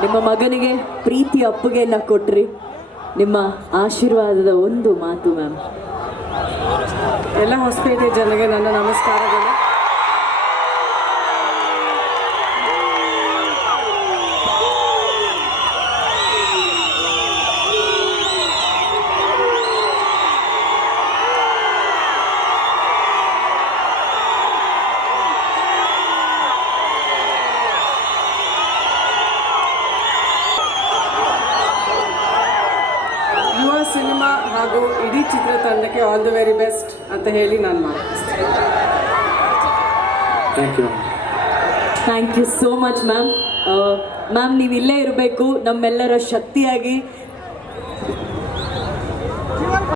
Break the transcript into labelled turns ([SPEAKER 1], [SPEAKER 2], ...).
[SPEAKER 1] ನಿಮ್ಮ ಮಗನಿಗೆ ಪ್ರೀತಿ ಅಪ್ಪುಗೆಲ್ಲ ಕೊಟ್ರಿ. ನಿಮ್ಮ ಆಶೀರ್ವಾದದ ಒಂದು ಮಾತು, ಮ್ಯಾಮ್.
[SPEAKER 2] ಎಲ್ಲ ಹೊಸಪೇಟೆ ಜನಗೆ ನನ್ನ ನಮಸ್ಕಾರಗಳು. ಹಾಗೂ ಇಡೀ ಚಿತ್ರತಂಡಕ್ಕೆ ಆಲ್ ದ ವೆರಿ ಬೆಸ್ಟ್ ಅಂತ ಹೇಳಿ ನಾನು ಮಾಡ್ತೀನಿ
[SPEAKER 3] thank you
[SPEAKER 1] thank you so much ma'am ma'am ನೀವು ಇಲ್ಲೇ ಇರಬೇಕು. ನಮ್ಮೆಲ್ಲರ ಶಕ್ತಿಯಾಗಿ